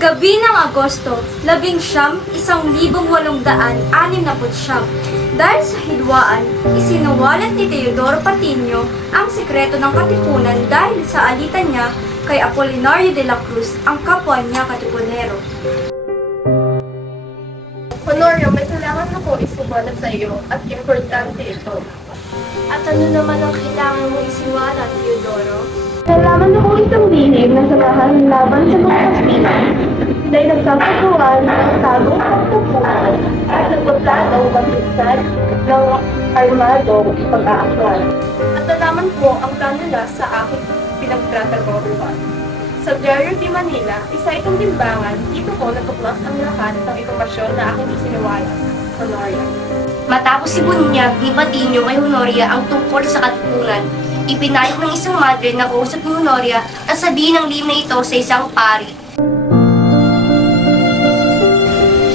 Gabi ng Agosto, 19,869. Dahil sa hidwaan, isinuwalat ni Teodoro Patiño ang sikreto ng katipunan dahil sa alitan niya kay Apolinario de la Cruz, ang kapwa niya katipunero. Honorio, may kailangan ako isuwalat sa iyo at importante ito. At ano naman ang kailangan mo isiwalat, Teodoro? Kailangan ako isang lihim na samahan laban sa mga Kastila. Sila'y nagsasaguan ng tagong pagpupunan at nagpagplano magbuksan ng armadong pag-aaksyon. At nalaman ko ang plano nila sa aking pinagtatagawin. Sa Diario de Manila, isa itong limbangan, dito ko natuklas ang lahat ng impormasyon na aking isiniwalat, Honoria. Matapos ibunyag ni Patiño kay Honoria ang tungkol sa katipunan, ipinayag ng isang madre na kausap ni Honoria at sabihin ang lihim na ito sa isang pari.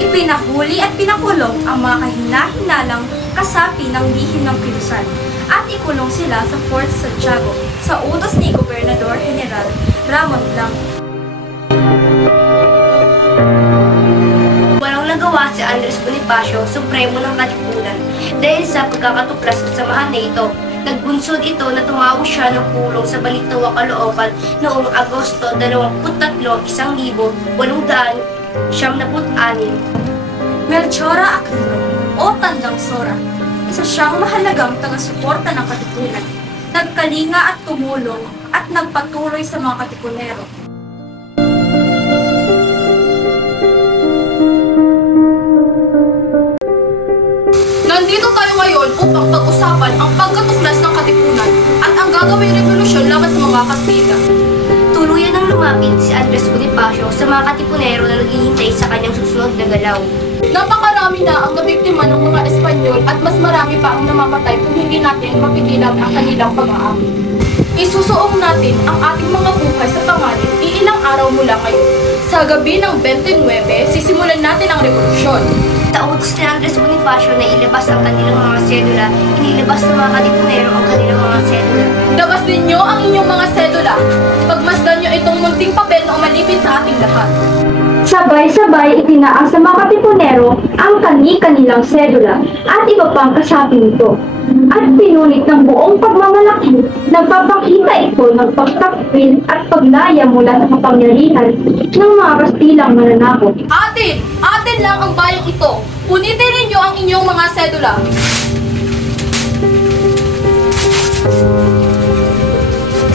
Ipinahuli at pinakulong ang mga kahina-hinalang kasapi ng lihim ng kilusan at ikulong sila sa Fort Santiago sa utos ni Gobernador General Ramon Blanco. Walang nagawa si Andres Bonifacio, Supremo ng Katipunan, dahil sa pagkakatuklas ng samahan na ito. Nagbunsod ito na tumawag siya ng pulong sa Balintawak, Caloocan noong Agosto 23, 1876. Melchora Aquino o Tandang Sora, isa siyang mahalagang taga-suporta ng katipunan. Nagkalinga at tumulong at nagpatuloy sa mga katipunero. Nandito tayo ngayon upang pag-usapan ang pagkatuklas ng katipunan at ang gagawing revolusyon laban sa mga Kastila. Tuluyan nang lumapit si Andres Bonifacio sa mga katipunero na naghihintay sa kanyang susunod na galaw. Napakarami na ang nabiktima ng mga Espanyol at mas marami pa ang namamatay kung hindi natin mapigilan ang kanilang pag-aami. Isusuong natin ang ating mga buhay sa panganib iilang araw mula ngayon. Sa gabi ng 29, sisimulan natin ang revolusyon. Sa utos ni Andres Bonifacio na ilabas ang kanilang mga sedula, inilabas ng mga katipunero ang kanilang mga sedula. Labas ninyo ang inyong mga sedula. Pagmasdan nyo itong munting papel na umalipit sa ating lahat. Sabay-sabay itinaas sa mga katipunero ang kani-kanilang sedula at iba pang kasapi nito. At pinunit ng buong pagmamalaki, nagpapakita ito ng pagtakpil at paglaya mula sa kapangyarihan ng mga Kastilang mananakop. Atin lang ang bayang ito. Punitin ninyo ang inyong mga sedula.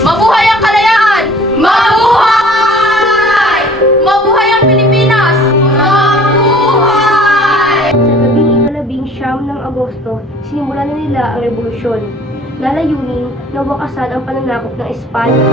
Mabuhay ang kalayaan! Mabuhay! Mabuhay ang Pilipinas! Mabuhay! Sa gabing ika-19 ng Agosto, sinimulan na nila ang revolusyon, na layunin na wakasan ang pananakop ng Espanya.